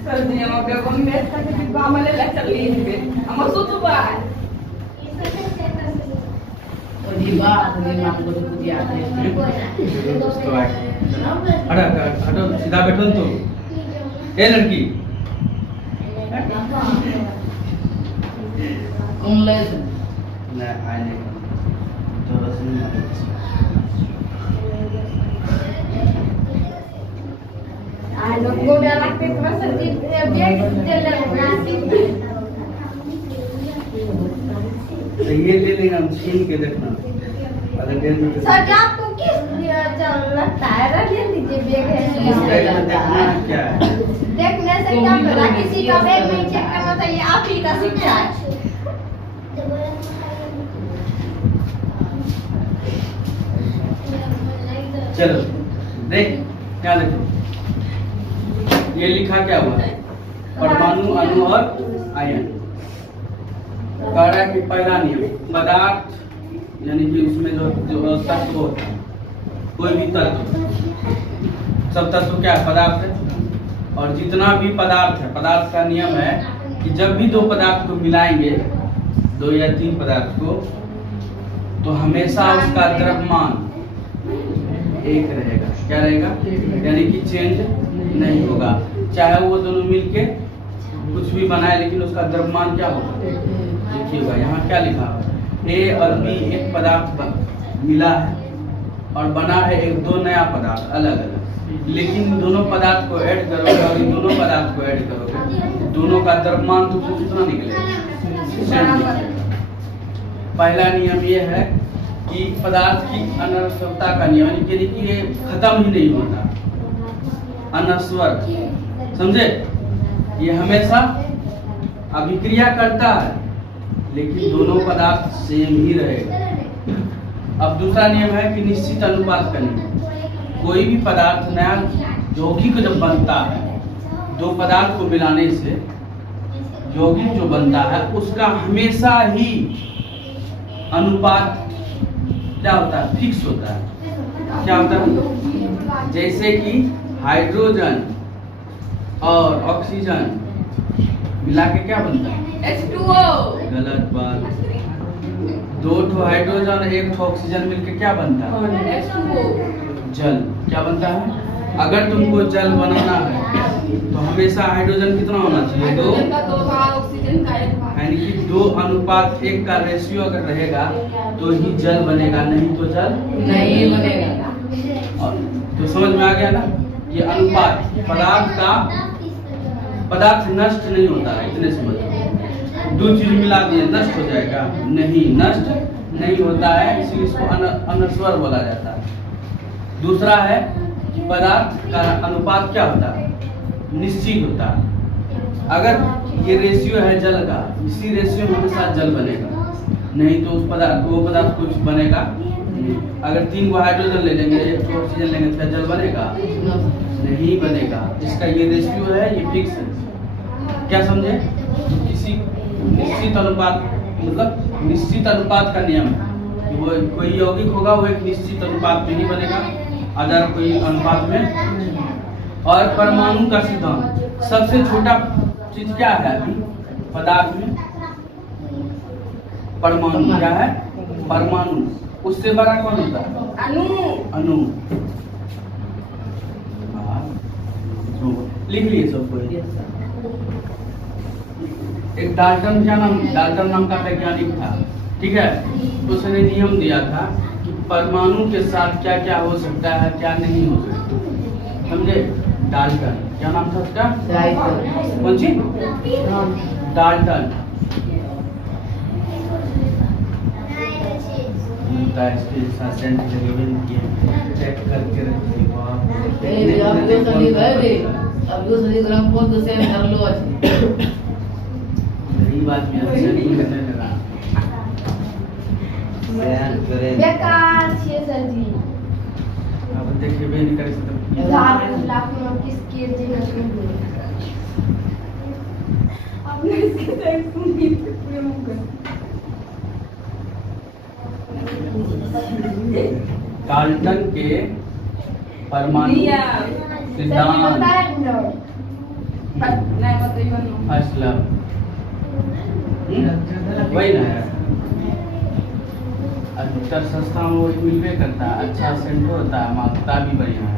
Kalau dia mau gabung dia sakit di bawah malah lecet lagi. Amat suatu bah. Oh di bawah ni mampu tu dia. हटो सीधा बैठो तो ए लड़की कौन ले ना आने तो बस लोग गोड़ा रखते तो बस बैग चल रास्ते तो ये ले लेना हम छीन के देखना अगर डेढ़ मिनट सर आपको किस चल लगता है रख दीजिए बैग है क्या है देखने से क्या पता किसी का बैग नहीं चेक करना चाहिए आप ही का शिक्षा है चलो देख क्या देखो ये लिखा क्या हुआ है परमाणु अणु और आयन कह रहा है कि पहला नियम पदार्थ यानी कि उसमें जो तत्व होता है कोई भी तत्व सब तत्व क्या है पदार्थ है और जितना भी पदार्थ है पदार्थ का नियम है कि जब भी दो पदार्थ को मिलाएंगे दो या तीन पदार्थ को तो हमेशा उसका द्रव्यमान एक रहेगा क्या रहेगा यानी कि चेंज नहीं होगा चाहे वो दोनों मिलके कुछ भी बनाए लेकिन उसका द्रव्यमान क्या होगा देखिएगा यहाँ क्या लिखा है ए और बी एक पदार्थ मिला है और बना है एक दो नया पदार्थ अलग अलग लेकिन दोनों पदार्थ को ऐड करोगे और इन दोनों पदार्थ को ऐड करोगे दोनों का द्रव्यमान तो कितना निकलेगा पहला नियम ये है कि पदार्थ की अनस्वरता का नियम यानी कि ये खत्म ही नहीं होता अनस्वर समझे ये हमेशा अभिक्रिया करता है लेकिन दोनों पदार्थ सेम ही रहेगा अब दूसरा नियम है कि निश्चित अनुपात का नियम कोई भी पदार्थ नया यौगिक जब बनता है दो पदार्थ को मिलाने से यौगिक जो बनता है उसका हमेशा ही अनुपात क्या होता है फिक्स होता है क्या होता है जैसे कि हाइड्रोजन और ऑक्सीजन मिला के क्या बनता है H2O गलत बात दो ठो हाइड्रोजन एक ठो ऑक्सीजन मिलके क्या बनता है H2O जल क्या बनता है अगर तुमको जल बनाना है तो हमेशा हाइड्रोजन कितना होना चाहिए दो हाइड्रोजन का दो भाग ऑक्सीजन का एक भाग यानी कि 2:1 का रेशियो अगर रहेगा तो ही जल बनेगा नहीं तो जल नहीं बनेगा और तो समझ में आ गया ना ये अनुपात पदार्थ नष्ट नहीं होता है इतने समझ दो चीज मिला दिए नष्ट हो जाएगा नहीं नष्ट नहीं होता है इसलिए इसको अनस्वर बोला जाता है दूसरा है कि पदार्थ का अनुपात क्या होता है निश्चित होता है अगर ये रेशियो है जल का इसी रेशियो में हमेशा जल बनेगा नहीं तो उस पदार्थ वो पदार्थ कुछ बनेगा अगर 3 को हाइड्रोजन ले लेंगे 1 को ऑक्सीजन लेंगे तो जल बनेगा नहीं बनेगा इसका ये रेशियो है ये फिक्स है क्या समझे किसी निश्चित अनुपात मतलब निश्चित अनुपात का नियम है कि वो कोई यौगिक होगा वो एक निश्चित अनुपात में ही बनेगा अदर कोई अनुपात में और परमाणु का सिद्धांत सबसे छोटा चीज क्या है अभी पदार्थ में परमाणु क्या है परमाणु उससे बड़ा कौन होता है अणु अणु लिख लिए सबको एक डाल्टन क्या नाम डाल्टन नाम का वैज्ञानिक था ठीक है उसने नियम दिया था कि परमाणु के साथ क्या क्या हो सकता है क्या नहीं हो सकता समझे डाल्टन क्या नाम था उसका कौन सी डाल्टन चेक करके रखिए गरीब आदमी बेकार छे सर जी अब देखिए भी नहीं कर सकते लाख में किसके जीवन में आपने इसके साथ सुनी पूरे मुंह डाल्टन के परमाणु सिद्धांत असलम वही ना है। अधिकतर संस्था में वही मिलवे करता है, अच्छा सेंटर होता है, मात्रा भी बढ़िया है।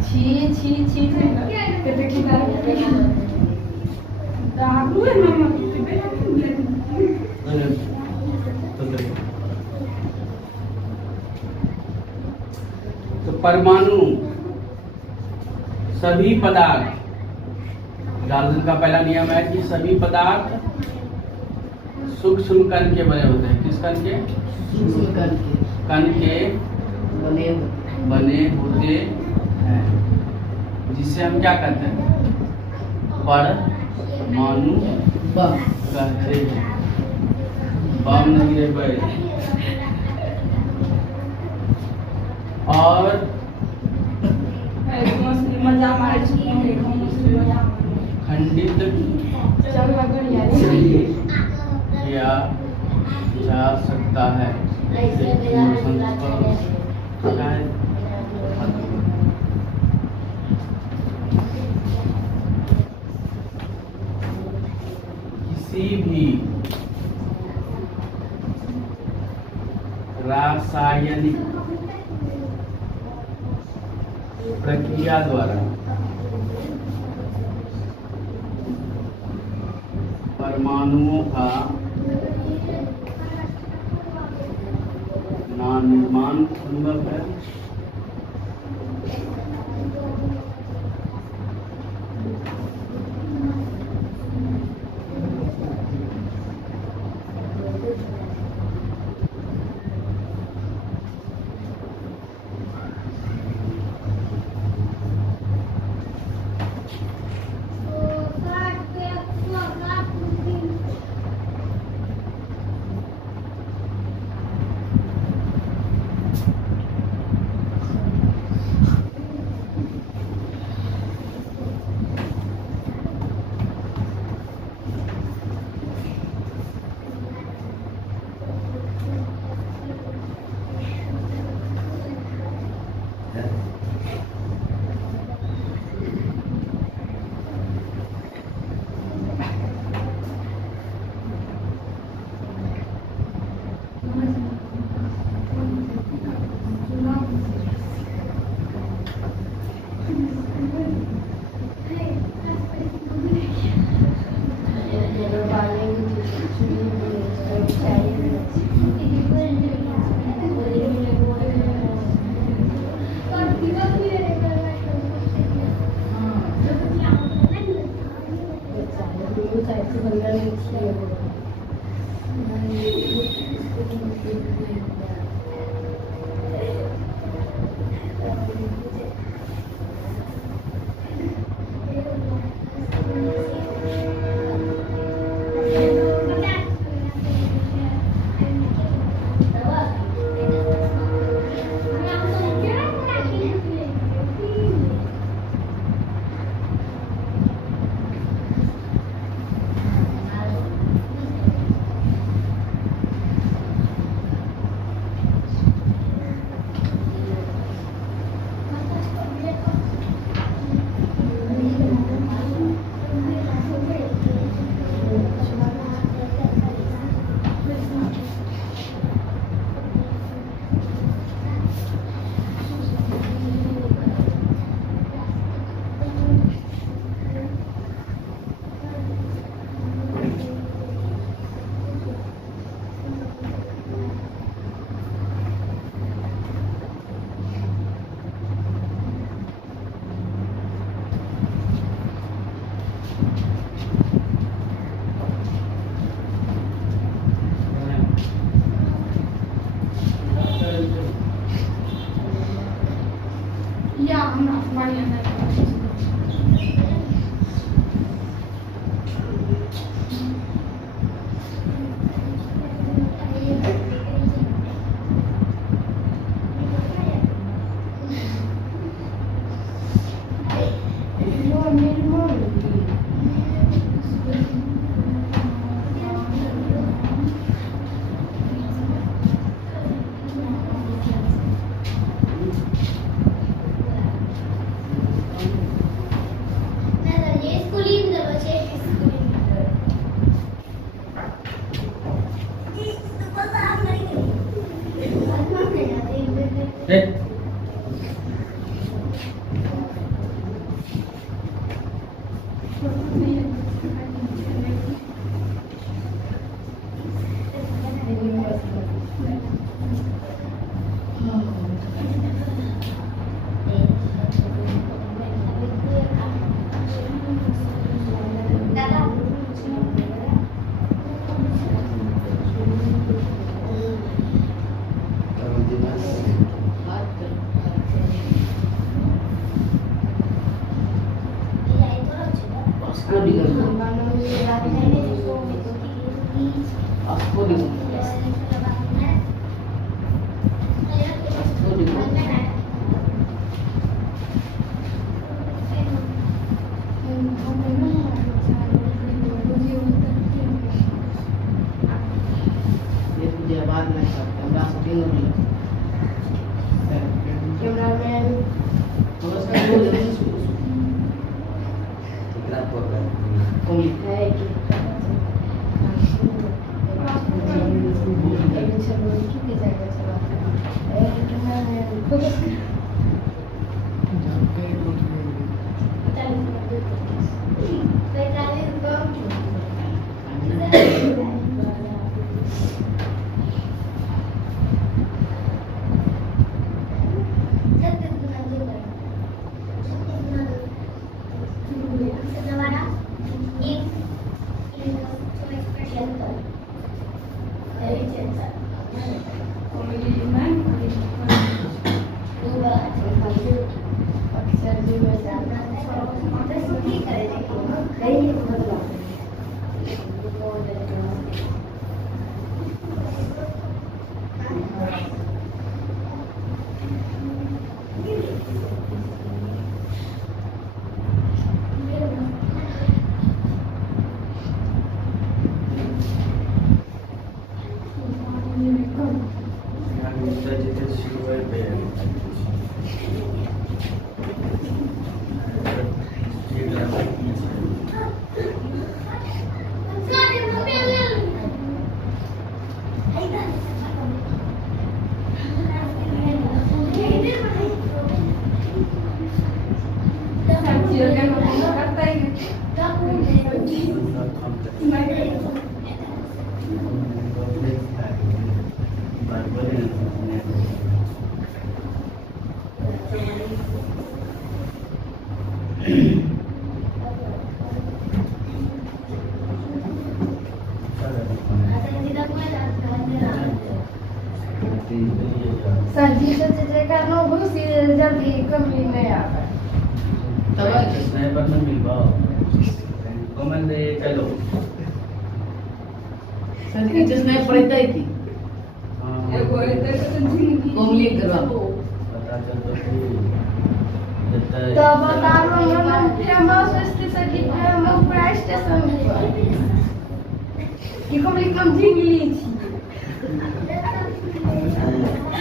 तो परमाणु सभी पदार्थ, डाल्टन का पहला नियम है कि सभी पदार्थ सूक्ष्म कण के बने होते हैं। किस कण के? कण के बने होते हैं, जिसे हम क्या कहते हैं? परमाणु कहते हैं। बम नहीं रे भाई। और खंडित किया जा सकता है। किसी भी रासायनिक प्रक्रिया द्वारा परमाणुओं का निर्माण संभव है। देख संजी से का नो घुसी जल्दी कमी में आ तब स्नाइपर में मिलवा कमेंट दे चलो संजी जिसने पढ़ता ही थी हां कोमली करवा पता चल तो तो बता रहा हूं फेमस स्टेशन की फेमस प्राइस स्टेशन की कम कम झिंगली थी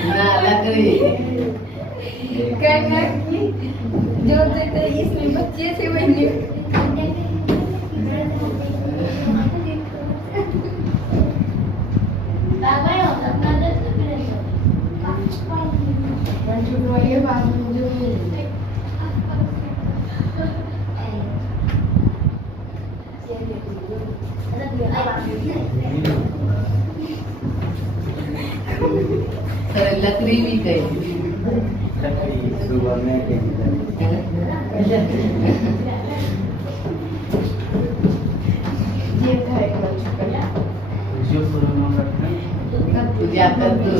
ना लकड़ी कहना कि जो देते इसमें बच्चे थे वही लकड़ी भी गई लकड़ी सुबह में के ये खाएगा जो पुराना करते पूजा कद्दू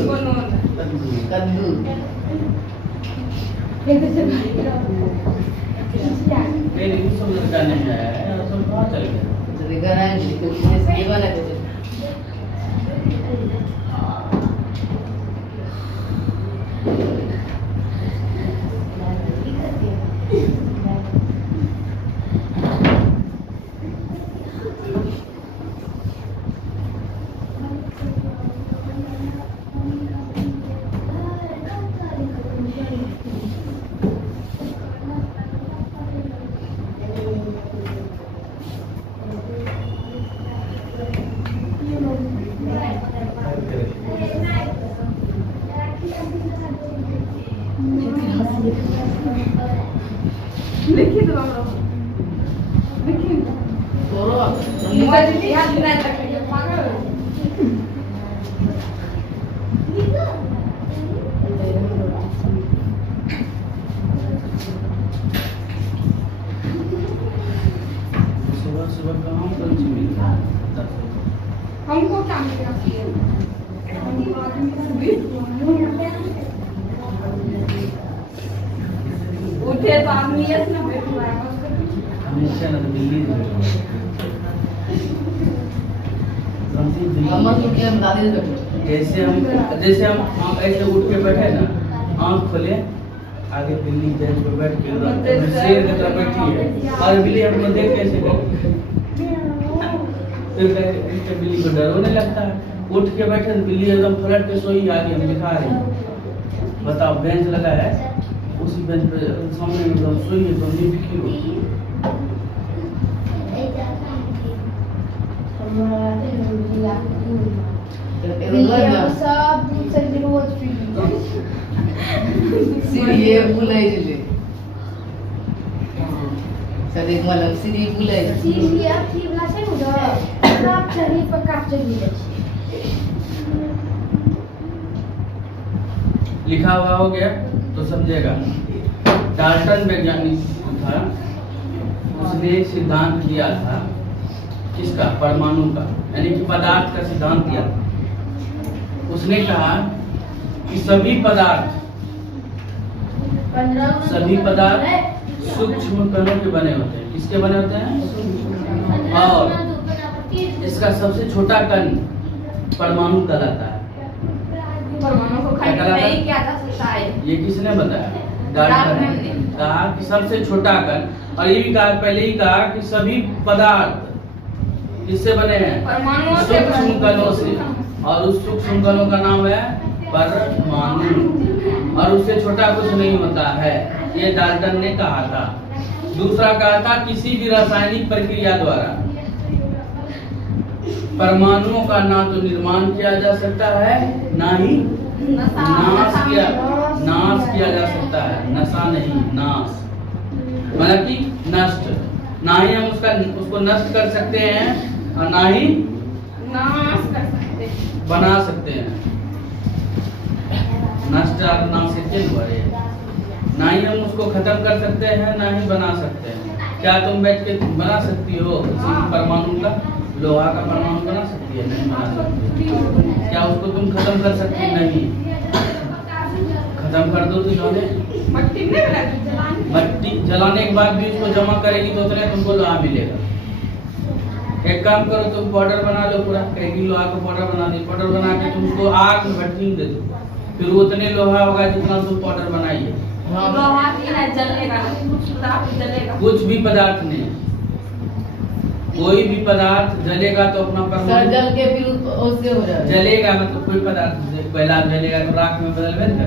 कद्दू नहीं सब लड़का नहीं आया सब कहाँ चल गया घर ये वाला लिखी तो बाबा लिखी तोरो दीदी हाथ ना रखिए पागल सुबह सुबह कहाँ कौन सी मिल रहा है? हमको काम करना चाहिए हमको आदमी उठे तो आदमी ये ना बैठा है हमेशा ना दिल्ली मम्मा तो क्या बता दे सकते जैसे हम ऐसे उठ के बैठे ना, आँख खोले, आगे बिल्ली बेंच पे बैठ के शेर की तरह बैठी है और बिल्ली हमको देख कैसे करे, फिर बिल्ली को डर होने लगता है। उठ के बैठे तो बिल्ली एकदम पलट के सोई, आगे हम दिखा रहे हैं। बताओ, बेंच लगा है, उसी बेंच पे सामने में एकदम सोई है, तो नहीं बिखी होती। सब से रोज सीढ़ी बुलाई ले सदी मतलब सीढ़ी बुलाई सीढ़ी अथी वाला छै उधर काप चढ़ी पर काप चढ़ी जाइ लिखा हुआ हो गया तो समझेगा। डाल्टन वैज्ञानिक था, उसने एक सिद्धांत दिया था, किसका? परमाणु का, यानी कि पदार्थ का सिद्धांत दिया था। उसने कहा कि सभी पदार्थ सूक्ष्म कणों के बने होते हैं। किसके बने होते हैं? और इसका सबसे छोटा कण परमाणु कहलाता है। परमाणु को खाली नहीं किया जा सकता है। ये किसने बताया? डाल्टन ने कहा कि सबसे छोटा कण, और ये भी कहा, पहले ही कहा कि सभी पदार्थ किससे बने हैं? परमाणुओं से सूक्ष्म कणों से, और उस सूक्ष्म कणों का नाम है परमाणु, और उससे छोटा कुछ नहीं होता है। ये डाल्टन ने कहा था। दूसरा कहा था, किसी भी रासायनिक प्रक्रिया द्वारा परमाणुओं का ना तो निर्माण किया जा सकता है, ना ही नाश किया जा सकता है। नशा नहीं, नाश मतलब कि नष्ट। ना ही हम उसको नष्ट कर सकते हैं, और ना ही नाश कर सकते हैं, बना सकते हैं। नष्ट और नाश हुआ। ना ही हम उसको खत्म कर सकते हैं, ना ही बना सकते हैं। क्या तुम बैठ के बना सकती हो किसी परमाणु का? लोहा का परमाणु बना सकती है? नहीं बना सकती। क्या उसको तुम खत्म कर सकती? नहीं। खत्म कर दो तो जलाने, मट्टी जलाने के बाद भी उसको जमा करेगी तो उतने तुमको लोहा मिलेगा। एक काम करो, तुम पाउडर बना लो, पूरा 1 किलो लोहा का पाउडर बना दो। पाउडर बना के तुम उसको आग में भट्टी में दे दो, फिर उतने लोहा होगा जितना तुम पाउडर बनाइए। कुछ भी पदार्थ नहीं, कोई भी पदार्थ जलेगा तो अपना परमाणु जल के फिर उससे हो जाएगा। जलेगा मतलब कोई पदार्थ पहला जलेगा तो राख में बदल करेगा।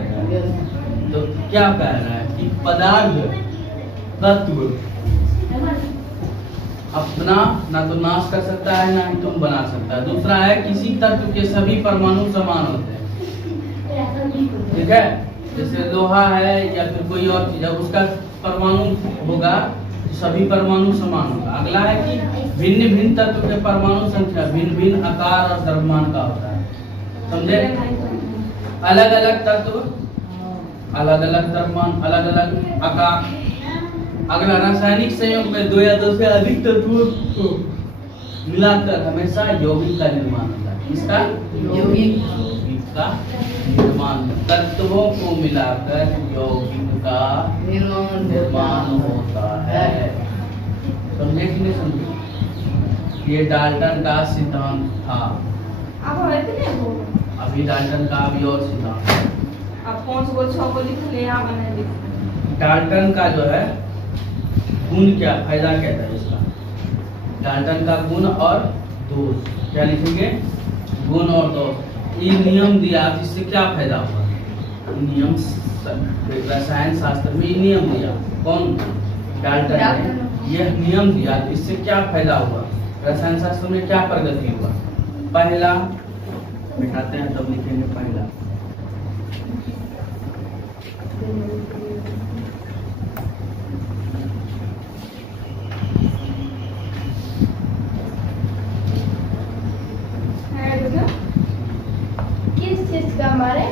तो क्या कह रहा है कि पदार्थ तत्व अपना ना तो नाश कर सकता है, ना ही तुम बना सकता है। दूसरा है, किसी तत्व के सभी परमाणु समान होते हैं। ठीक है, जैसे लोहा है या फिर कोई और चीज है, उसका परमाणु होगा, सभी परमाणु समान होगा। अगला है कि भिन्न भिन्न तत्व के परमाणु संख्या भिन्न भिन्न आकार और द्रव्यमान का होता है। समझे? अलग अलग तत्व, अलग अलग द्रव्यमान, अलग अलग आकार। अगला, रासायनिक संयोग में 2 या 2 से अधिक तत्वों को मिलाकर हमेशा यौगिक का निर्माण होता है। किसका? यौगिक का निर्माण। तत्वों को मिलाकर यौगिक का निर्माण होता है। समझे कि नहीं समझे? ये डाल्टन का सिद्धांत था। अभी डाल्टन का अभी और सिद्धांत है। डाल्टन का जो है गुण, क्या फायदा क्या था इसका? डाल्टन का गुण और दोष क्या लिखेंगे? गुण और दोष। ये नियम दिया, जिससे क्या फायदा हुआ? नियम, रसायन शास्त्र में ये नियम दिया। कौन? डाल्टन ने यह नियम दिया, इससे क्या फायदा हुआ? रसायन शास्त्र में क्या प्रगति हुआ? पहला, बिठाते हैं तब लिखेंगे। पहला, क्या हमारे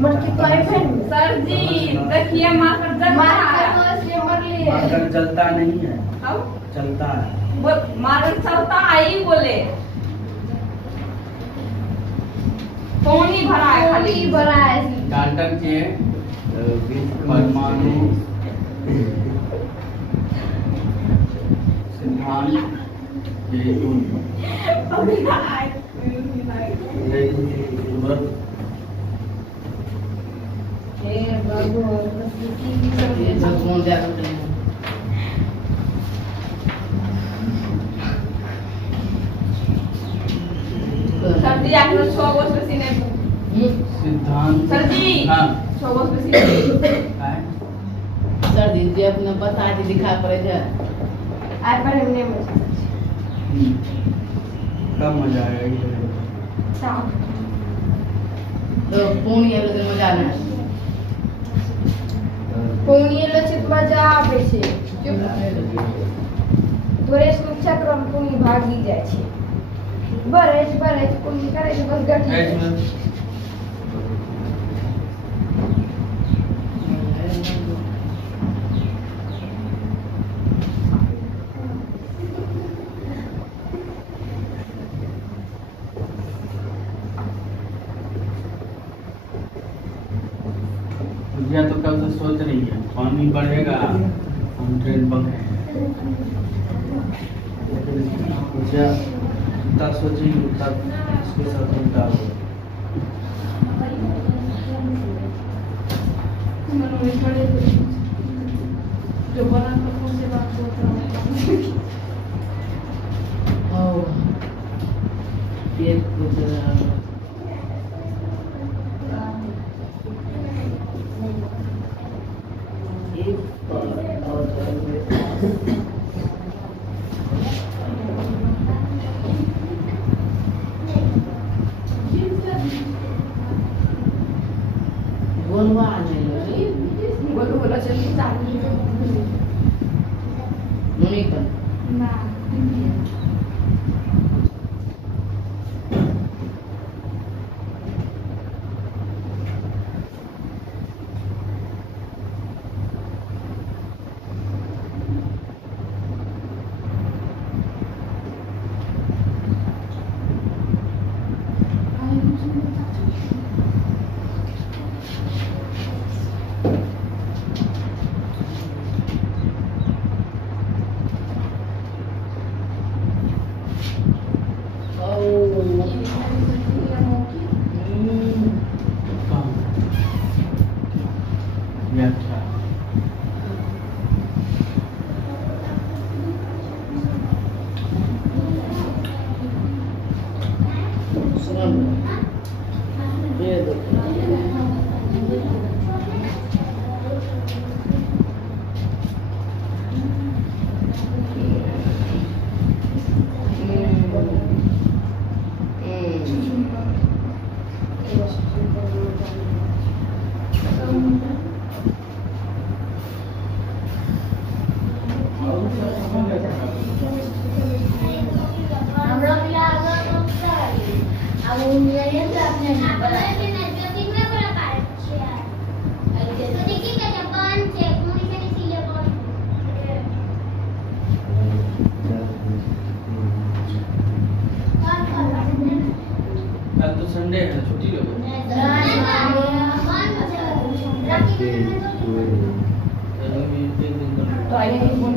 मटकी तो आई फिर सर जी देखिए मार्कर जल रहा है। मार्कर जलता नहीं है, अब चलता है। वो मार्कर चलता है ही बोले। पानी भरा है खाली। खाली भरा है डाल्टन के परमाणु सिद्धांत के अभी आए। हे भगवान ये भगवान जागरूक है। सर जी आपने 6 गो से सीने सिद्धांत सर जी हाँ 6 गो से सीने है। सर जी जे अपने बता के दिखा पड़े है। आई पर हमने कब मजा आएगा ये? तो पूर्ण ये लोग मजा नहीं। पूर्णिये लचित मजा आवे छे तोरे सुरक्षा क्रम पूर्णि भागी जाय छे बरेज पूर्णि करे छे बस गठी भैया तो कब से सोच रही है पानी बढ़ेगा हम ट्रेन पकड़े, भैया जितना सोचेंगे उतना उसके साथ उल्टा होगा। जो बना तो कौन से बात होता है। ये कुछ बोलवा नहीं बोलो चलिए चालू मम्मी का ना व्याख्या कल तो संडे है, छुट्टी लोगे? चलो ये दिन तो आइए नहीं फोन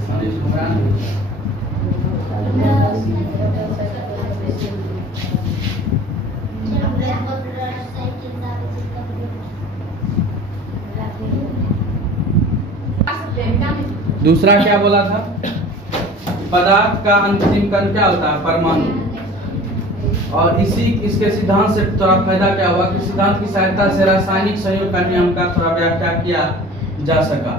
संडे शुक्रान दूसरा क्या बोला था? पदार्थ का अंतिम कण क्या होता है? परमाणु। और इसके सिद्धांत से थोड़ा फायदा क्या हुआ कि सिद्धांत की सहायता से रासायनिक संयोग का नियम का थोड़ा व्याख्या किया जा सका,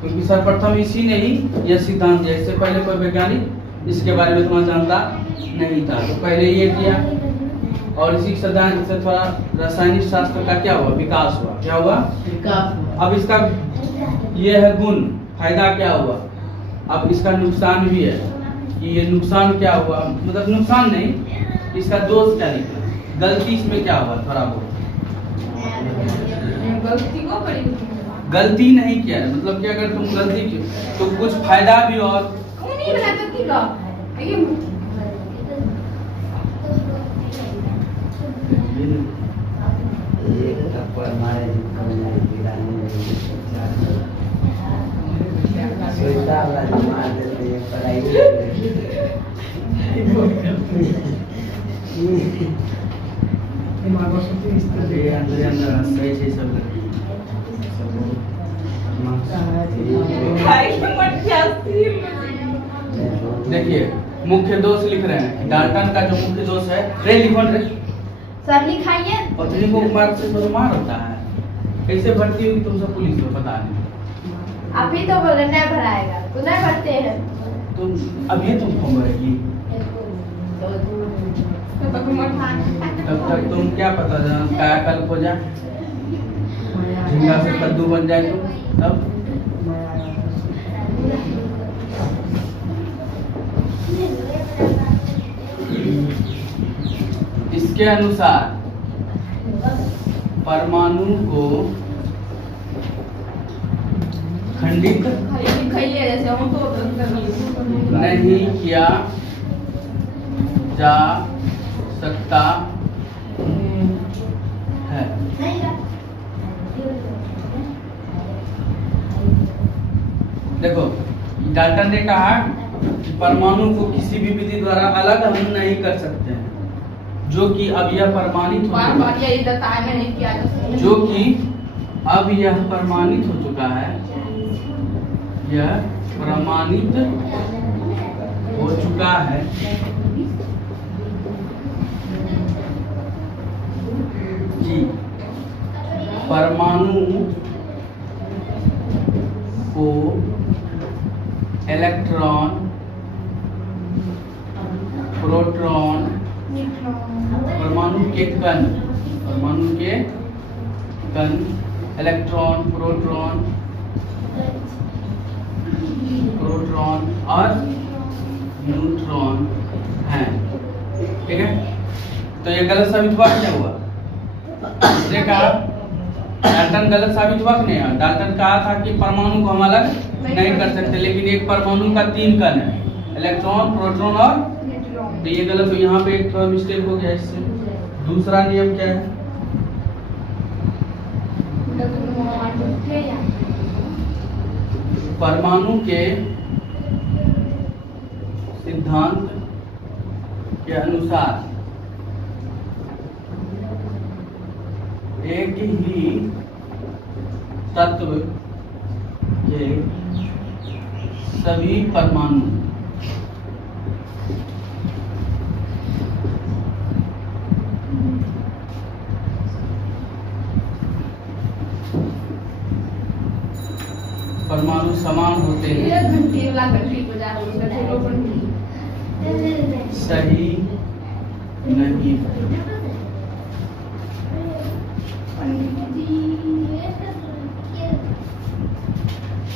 क्योंकि सर्वप्रथम इसी ने ही यह सिद्धांत दिया। इससे पहले कोई वैज्ञानिक इसके बारे में इतना जानता नहीं था, तो पहले ये किया और इसी सिद्धांत से थोड़ा रासायनिक शास्त्र का क्या हुआ, विकास हुआ। क्या हुआ? विकास हुआ। अब इसका ये है गुण, फायदा क्या हुआ। अब इसका नुकसान भी है कि ये नुकसान क्या हुआ, मतलब नुकसान नहीं, इसका दोष क्या निकला, गलती इसमें क्या हुआ थोड़ा बहुत। गलती को बड़ी गलती नहीं किया है, मतलब कि अगर तुम गलती की तो कुछ फायदा भी और नहीं बना तो ठीक है ये देखिए मुख्य दोष लिख रहे हैं। डाल्टन का जो मुख्य दोष है, रे लिखो रे, सर लिखाइए। पत्नी को मार से तो मार होता है, कैसे भर्ती हुई तुम सब पुलिस में पता नहीं। अभी तो बोले नहीं भराएगा तो नहीं भरते हैं। तुम अभी तुम फॉर्म भरेगी, तब तक तुम क्या पता जाना क्या कल हो जाए, झींगा से कद्दू बन जाए तुम तब। इसके अनुसार परमाणु को खंडित नहीं किया जा सकता है। देखो डाल्टन ने कहा कि परमाणु को किसी भी विधि द्वारा अलग हम नहीं कर सकते हैं, जो कि अब यह प्रमाणित हो चुका है, जो कि अब यह प्रमाणित हो चुका है, यह प्रमाणित हो चुका है कि परमाणु को इलेक्ट्रॉन, प्रोटॉन, परमाणु के कण, इलेक्ट्रॉन, प्रोटॉन और न्यूट्रॉन हैं। ठीक है, तो ये गलत साबित हुआ, क्या हुआ? इसने कहा डाल्टन गलत साबित हुआ कि नहीं? डाल्टन कहा था कि परमाणु को हम अलग नहीं कर सकते, लेकिन एक परमाणु का 3 कण है, इलेक्ट्रॉन, प्रोटॉन और, तो ये गलत हो। यहाँ पे एक थोड़ा मिस्टेक हो गया इससे। दूसरा नियम क्या है? परमाणु के सिद्धांत के अनुसार एक ही तत्व के सभी परमाणु समान होते हैं, सही नहीं।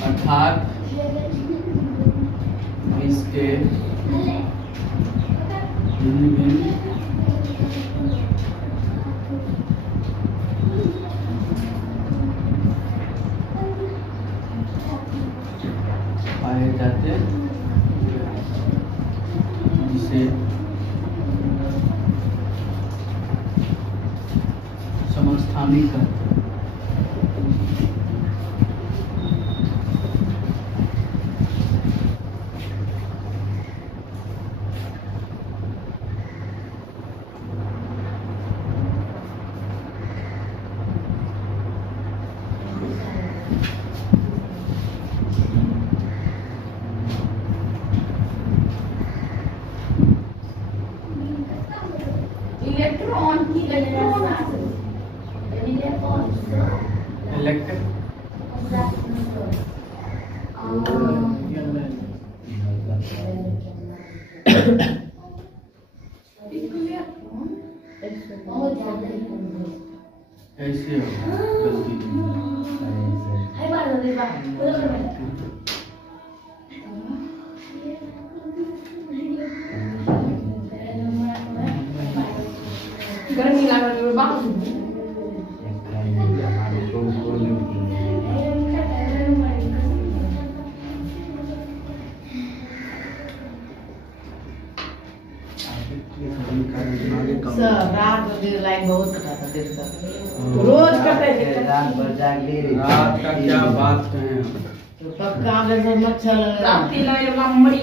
अर्थात इसके भिन्न पाए जाते हैं, जिसे समस्थानिक कहते हैं। इलेक्ट्रॉन की ऐसे हो गलती गर्मी लग रही है बाहर सब रात में देर लाइन बहुत कटा देर तक रोज कटे रात भर जाग ले रही रात का क्या बात कहें हम। तो पक्का में सब मच्छर लग रहा रात है। के लगे वाला मरी